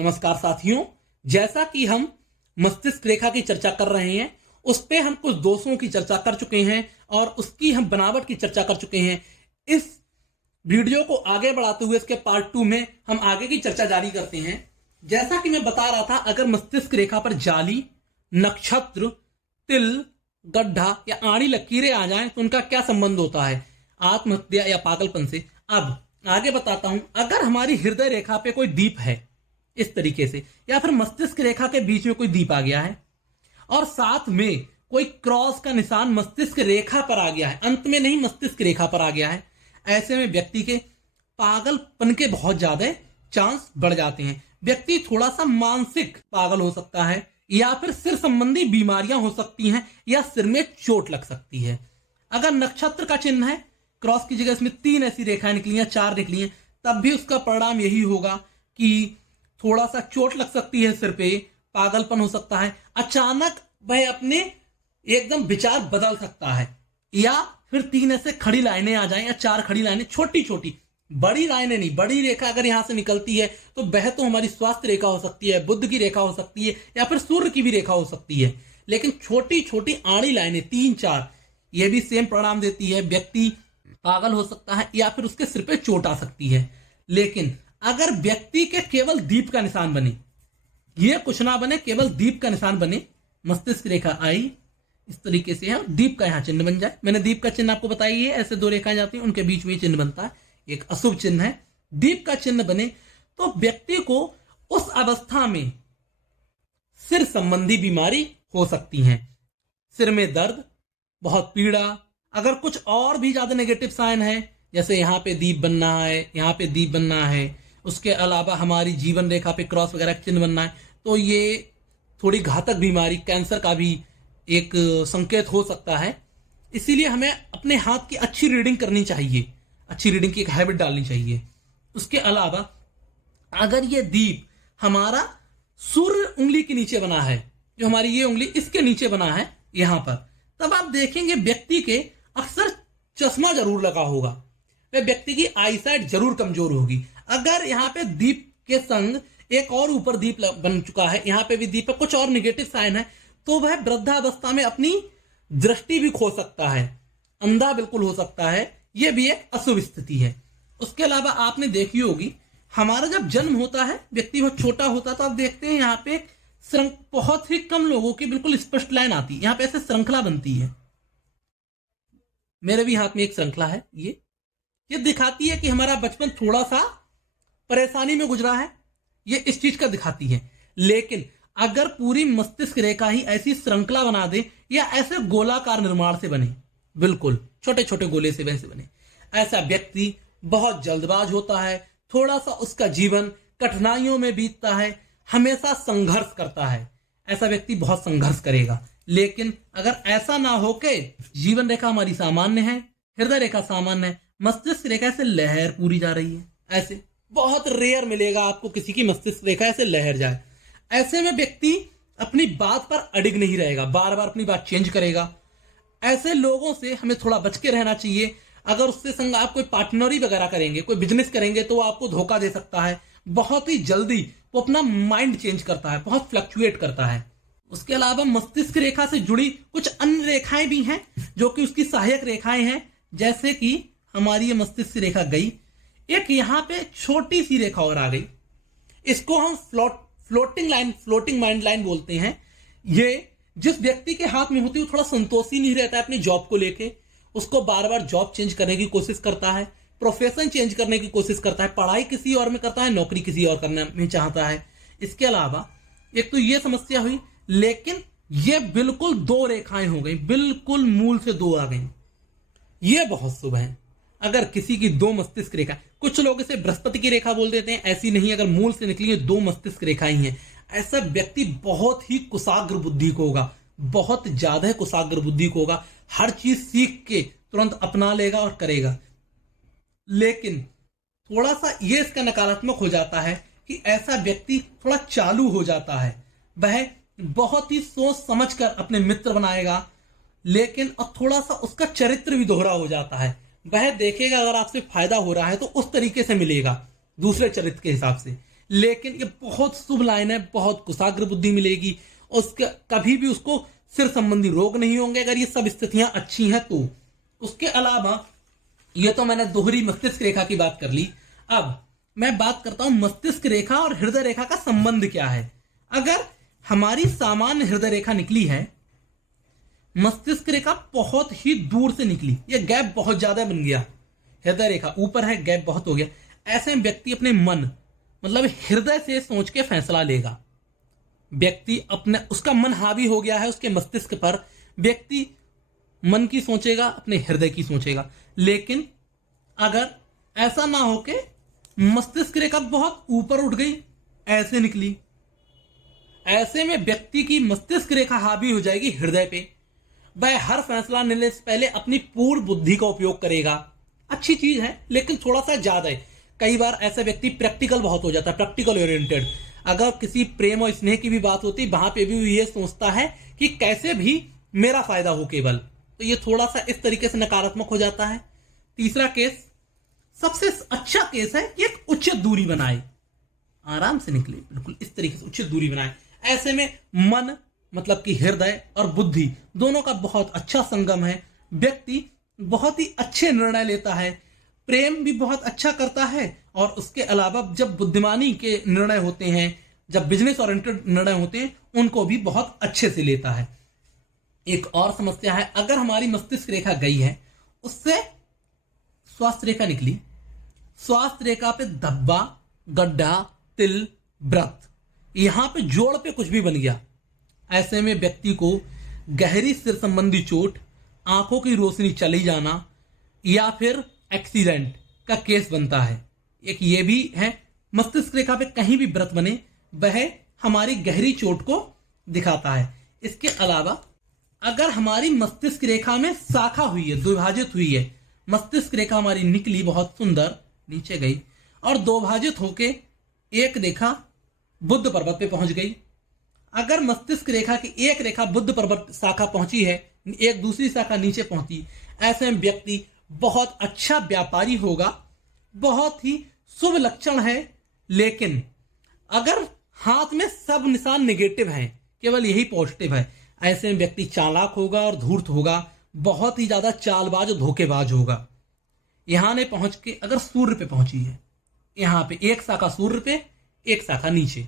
नमस्कार साथियों, जैसा कि हम मस्तिष्क रेखा की चर्चा कर रहे हैं, उस पे हम कुछ दोषों की चर्चा कर चुके हैं और उसकी हम बनावट की चर्चा कर चुके हैं। इस वीडियो को आगे बढ़ाते हुए इसके पार्ट 2 में हम आगे की चर्चा जारी करते हैं। जैसा कि मैं बता रहा था, अगर मस्तिष्क रेखा पर जाली, नक्षत्र, तिल, गड्ढा या आड़ी लकीरें आ जाएं तो उनका क्या संबंध होता है आत्महत्या या पागलपन से। अब आगे बताता हूं। अगर हमारी हृदय रेखा पे कोई दीप है इस तरीके से, या फिर मस्तिष्क रेखा के बीच में कोई दीप आ गया है और साथ में कोई क्रॉस का निशान मस्तिष्क रेखा पर आ गया है, अंत में नहीं मस्तिष्क रेखा पर आ गया है, ऐसे में व्यक्ति के पागलपन के बहुत ज्यादा चांस बढ़ जाते हैं। व्यक्ति थोड़ा सा मानसिक पागल हो सकता है, या फिर सिर संबंधी बीमारियां हो सकती हैं, या सिर में चोट लग सकती है। अगर नक्षत्र का चिन्ह है, क्रॉस की जगह इसमें 3 ऐसी रेखाएं निकली हैं, 4 निकली हैं, तब भी उसका परिणाम यही होगा कि थोड़ा सा चोट लग सकती है सिर पे, पागलपन हो सकता है, अचानक वह अपने एकदम विचार बदल सकता है, या फिर 3 ऐसे खड़ी लाइनें आ जाएं या 4 खड़ी लाइनें, छोटी छोटी, बड़ी लाइनें नहीं। बड़ी रेखा अगर यहां से निकलती है तो वह तो हमारी स्वास्थ्य रेखा हो सकती है, बुध की रेखा हो सकती है, या फिर सूर्य की भी रेखा हो सकती है। लेकिन छोटी छोटी आड़ी लाइनें 3-4 ये भी सेम परिणाम देती है। व्यक्ति पागल हो सकता है या फिर उसके सिर पे चोट आ सकती है। लेकिन अगर व्यक्ति के केवल दीप का निशान बने, ये कुछ ना बने, केवल दीप का निशान बने, मस्तिष्क रेखा आई इस तरीके से है, दीप का यहां चिन्ह बन जाए। मैंने दीप का चिन्ह आपको बताई है, ऐसे 2 रेखाएं जाती हैं, उनके बीच में चिन्ह बनता है, एक अशुभ चिन्ह है। दीप का चिन्ह बने तो व्यक्ति को उस अवस्था में सिर संबंधी बीमारी हो सकती है। सिर में दर्द, बहुत पीड़ा। अगर कुछ और भी ज्यादा नेगेटिव साइन है, जैसे यहां पे दीप बनना है, यहां पे दीप बनना है, उसके अलावा हमारी जीवन रेखा पे क्रॉस वगैरह का चिन्ह बनना है, तो ये थोड़ी घातक बीमारी, कैंसर का भी एक संकेत हो सकता है। इसीलिए हमें अपने हाथ की अच्छी रीडिंग करनी चाहिए, अच्छी रीडिंग की एक हैबिट डालनी चाहिए। उसके अलावा अगर ये दीप हमारा सूर्य उंगली के नीचे बना है, जो हमारी ये उंगली इसके नीचे बना है यहां पर, तब आप देखेंगे व्यक्ति के अक्सर चश्मा जरूर लगा होगा, वह व्यक्ति की आईसाइट जरूर कमजोर होगी। अगर यहाँ पे दीप के संग एक और ऊपर दीप बन चुका है, यहाँ पे भी दीप पे कुछ और निगेटिव साइन है, तो वह वृद्धावस्था में अपनी दृष्टि भी खो सकता है, अंधा बिल्कुल हो सकता है। यह भी एक अशुभ स्थिति है। उसके अलावा आपने देखी होगी, हमारा जब जन्म होता है, व्यक्ति बहुत छोटा होता है, तो आप देखते हैं यहाँ पे बहुत ही कम लोगों की बिल्कुल स्पष्ट लाइन आती है, यहाँ पे ऐसे श्रृंखला बनती है। मेरे भी हाथ में एक श्रृंखला है, ये दिखाती है कि हमारा बचपन थोड़ा सा परेशानी में गुजरा है, ये इस चीज का दिखाती है। लेकिन अगर पूरी मस्तिष्क रेखा ही ऐसी श्रृंखला बना दे, या ऐसे गोलाकार निर्माण से बने, बिल्कुल छोटे छोटे गोले से वैसे बने, ऐसा व्यक्ति बहुत जल्दबाज होता है, थोड़ा सा उसका जीवन कठिनाइयों में बीतता है, हमेशा संघर्ष करता है, ऐसा व्यक्ति बहुत संघर्ष करेगा। लेकिन अगर ऐसा ना हो के जीवन रेखा हमारी सामान्य है, हृदय रेखा सामान्य है, मस्तिष्क रेखा से लहर पूरी जा रही है, ऐसे बहुत रेयर मिलेगा आपको किसी की मस्तिष्क रेखा ऐसे लहर जाए। ऐसे में व्यक्ति अपनी बात पर अडिग नहीं रहेगा, बार बार अपनी बात चेंज करेगा। ऐसे लोगों से हमें थोड़ा बच के रहना चाहिए। अगर उससे संग आप कोई पार्टनरी वगैरह करेंगे, कोई बिजनेस करेंगे, तो वो आपको धोखा दे सकता है। बहुत ही जल्दी वो अपना माइंड चेंज करता है, बहुत फ्लक्चुएट करता है। उसके अलावा मस्तिष्क रेखा से जुड़ी कुछ अन्य रेखाएं भी हैं जो कि उसकी सहायक रेखाएं हैं। जैसे कि हमारी ये मस्तिष्क रेखा गई, एक यहाँ पे छोटी सी रेखा और आ गई, इसको हम फ्लोटिंग माइंड लाइन बोलते हैं। ये जिस व्यक्ति के हाथ में होती है वो थोड़ा संतोषी नहीं रहता है अपनी जॉब को लेके, उसको बार बार जॉब चेंज करने की कोशिश करता है, प्रोफेशन चेंज करने की कोशिश करता है, पढ़ाई किसी और में करता है, नौकरी किसी और करने में चाहता है। इसके अलावा एक तो ये समस्या हुई, लेकिन ये बिल्कुल 2 रेखाएं हो गई, बिल्कुल मूल से 2 आ गई, ये बहुत शुभ है। अगर किसी की 2 मस्तिष्क रेखा, कुछ लोग इसे बृहस्पति की रेखा बोल देते हैं, ऐसी नहीं, अगर मूल से निकली है 2 मस्तिष्क रेखाएं हैं, ऐसा व्यक्ति बहुत ही कुशाग्र बुद्धि को होगा, बहुत ज्यादा कुशाग्र बुद्धि को होगा, हर चीज सीख के तुरंत अपना लेगा और करेगा। लेकिन थोड़ा सा ये इसका नकारात्मक हो जाता है कि ऐसा व्यक्ति थोड़ा चालू हो जाता है, वह बहुत ही सोच समझ कर अपने मित्र बनाएगा, लेकिन अब थोड़ा सा उसका चरित्र भी दोहरा हो जाता है। वह देखेगा अगर आपसे फायदा हो रहा है तो उस तरीके से मिलेगा, दूसरे चरित्र के हिसाब से। लेकिन ये बहुत शुभ लाइन है, बहुत कुशाग्र बुद्धि मिलेगी, उसके कभी भी उसको सिर संबंधी रोग नहीं होंगे अगर ये सब स्थितियां अच्छी हैं तो। उसके अलावा ये तो मैंने दोहरी मस्तिष्क रेखा की बात कर ली। अब मैं बात करता हूं मस्तिष्क रेखा और हृदय रेखा का संबंध क्या है। अगर हमारी सामान्य हृदय रेखा निकली है, मस्तिष्क रेखा बहुत ही दूर से निकली, ये गैप बहुत ज्यादा बन गया, हृदय रेखा ऊपर है, गैप बहुत हो गया, ऐसे में व्यक्ति अपने मन मतलब हृदय से सोच के फैसला लेगा। व्यक्ति अपने उसका मन हावी हो गया है उसके मस्तिष्क पर, व्यक्ति मन की सोचेगा, अपने हृदय की सोचेगा। लेकिन अगर ऐसा ना हो के मस्तिष्क रेखा बहुत ऊपर उठ गई, ऐसे निकली, ऐसे में व्यक्ति की मस्तिष्क रेखा हावी हो जाएगी हृदय पे। वह हर फैसला लेने से पहले अपनी पूर्ण बुद्धि का उपयोग करेगा। अच्छी चीज है लेकिन थोड़ा सा ज्यादा है। कई बार ऐसा व्यक्ति प्रैक्टिकल बहुत हो जाता है, प्रैक्टिकल ओरिएंटेड। अगर किसी प्रेम और स्नेह की भी बात होती है, वहां पे भी ये सोचता है कि कैसे भी मेरा फायदा हो केवल, तो ये थोड़ा सा इस तरीके से नकारात्मक हो जाता है। तीसरा केस सबसे अच्छा केस है कि एक उचित दूरी बनाए, आराम से निकले, बिल्कुल इस तरीके से उचित दूरी बनाए। ऐसे में मन मतलब कि हृदय और बुद्धि दोनों का बहुत अच्छा संगम है। व्यक्ति बहुत ही अच्छे निर्णय लेता है, प्रेम भी बहुत अच्छा करता है, और उसके अलावा जब बुद्धिमानी के निर्णय होते हैं, जब बिजनेस ओरिएंटेड निर्णय होते हैं, उनको भी बहुत अच्छे से लेता है। एक और समस्या है, अगर हमारी मस्तिष्क रेखा गई है, उससे स्वास्थ्य रेखा निकली, स्वास्थ्य रेखा पे धब्बा, गड्ढा, तिल, व्रत, यहां पे जोड़ पे कुछ भी बन गया, ऐसे में व्यक्ति को गहरी सिर संबंधी चोट, आंखों की रोशनी चली जाना या फिर एक्सीडेंट का केस बनता है। एक ये भी है, मस्तिष्क रेखा पे कहीं भी व्रत बने वह हमारी गहरी चोट को दिखाता है। इसके अलावा अगर हमारी मस्तिष्क रेखा में शाखा हुई है, द्विभाजित हुई है, मस्तिष्क रेखा हमारी निकली बहुत सुंदर, नीचे गई और द्विभाजित होके एक रेखा बुद्ध पर्वत पे पहुंच गई। अगर मस्तिष्क रेखा की एक रेखा बुद्ध पर्वत शाखा पहुंची है, एक दूसरी शाखा नीचे पहुंची, ऐसे में व्यक्ति बहुत अच्छा व्यापारी होगा, बहुत ही शुभ लक्षण है। लेकिन अगर हाथ में सब निशान नेगेटिव हैं, केवल यही पॉजिटिव है, ऐसे में व्यक्ति चालाक होगा और धूर्त होगा, बहुत ही ज्यादा चालबाज और धोखेबाज होगा। यहां ने पहुंच के अगर सूर्य पे पहुंची है, यहां पे एक शाखा सूर्य पे, एक शाखा नीचे,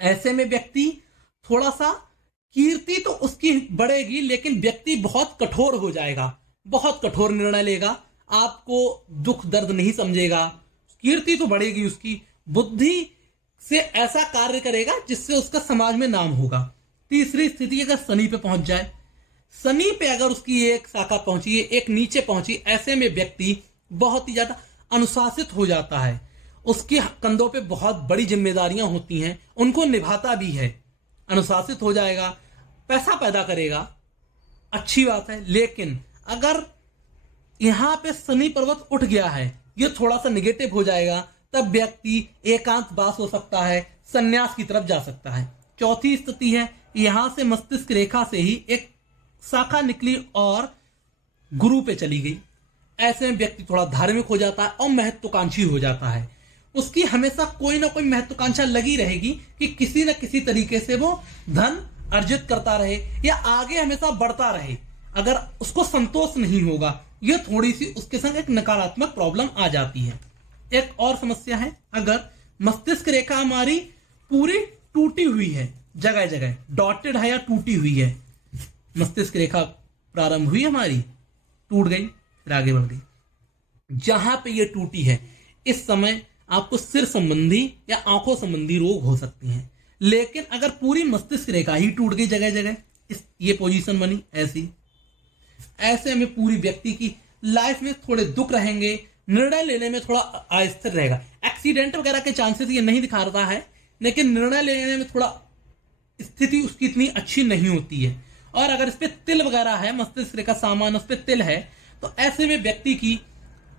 ऐसे में व्यक्ति थोड़ा सा कीर्ति तो उसकी बढ़ेगी, लेकिन व्यक्ति बहुत कठोर हो जाएगा, बहुत कठोर निर्णय लेगा, आपको दुख दर्द नहीं समझेगा। कीर्ति तो बढ़ेगी उसकी, बुद्धि से ऐसा कार्य करेगा जिससे उसका समाज में नाम होगा। तीसरी स्थिति अगर शनि पे पहुंच जाए, शनि पे अगर उसकी एक शाखा पहुंची है, एक नीचे पहुंची, ऐसे में व्यक्ति बहुत ही ज्यादा अनुशासित हो जाता है, उसके कंधों पे बहुत बड़ी जिम्मेदारियां होती हैं, उनको निभाता भी है, अनुशासित हो जाएगा, पैसा पैदा करेगा, अच्छी बात है। लेकिन अगर यहां पे शनि पर्वत उठ गया है, ये थोड़ा सा निगेटिव हो जाएगा, तब व्यक्ति एकांतवास हो सकता है, संन्यास की तरफ जा सकता है। चौथी स्थिति है, यहां से मस्तिष्क रेखा से ही एक शाखा निकली और गुरु पे चली गई, ऐसे में व्यक्ति थोड़ा धार्मिक हो जाता है और महत्वाकांक्षी हो जाता है। उसकी हमेशा कोई ना कोई महत्वाकांक्षा लगी रहेगी कि किसी न किसी तरीके से वो धन अर्जित करता रहे या आगे हमेशा बढ़ता रहे। अगर उसको संतोष नहीं होगा, ये थोड़ी सी उसके संग एक नकारात्मक प्रॉब्लम आ जाती है। एक और समस्या है, अगर मस्तिष्क रेखा हमारी पूरी टूटी हुई है, जगह जगह डॉटेड है या टूटी हुई है, मस्तिष्क रेखा प्रारंभ हुई हमारी, टूट गई, फिर आगे बढ़ गई, जहां पे ये टूटी है, इस समय आपको सिर संबंधी या आंखों संबंधी रोग हो सकते हैं। लेकिन अगर पूरी मस्तिष्क रेखा ही टूट गई जगह जगह, ये पोजीशन बनी ऐसे में पूरी व्यक्ति की लाइफ में थोड़े दुख रहेंगे, निर्णय लेने में थोड़ा अस्थिर रहेगा। एक्सीडेंट वगैरह के चांसेस ये नहीं दिखा रहा है, लेकिन निर्णय लेने में थोड़ा स्थिति उसकी इतनी अच्छी नहीं होती है। और अगर इस पे तिल वगैरह है, मस्तिष्क रेखा सामान्य उस पे तिल है, तो ऐसे में व्यक्ति की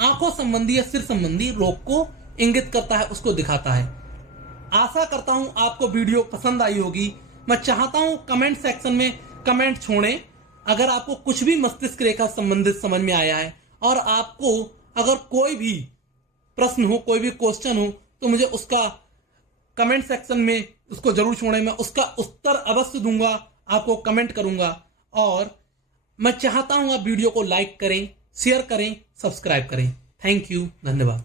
आंखों संबंधी या सिर संबंधी रोग को इंगित करता है, उसको दिखाता है। आशा करता हूं आपको वीडियो पसंद आई होगी। मैं चाहता हूं कमेंट सेक्शन में कमेंट छोड़ें अगर आपको कुछ भी मस्तिष्क रेखा संबंधित समझ में आया है, और आपको अगर कोई भी प्रश्न हो, कोई भी क्वेश्चन हो, तो मुझे उसका कमेंट सेक्शन में उसको जरूर छोड़ें, मैं उसका उत्तर अवश्य दूंगा, आपको कमेंट करूंगा। और मैं चाहता हूं आप वीडियो को लाइक करें, शेयर करें, सब्सक्राइब करें। थैंक यू, धन्यवाद।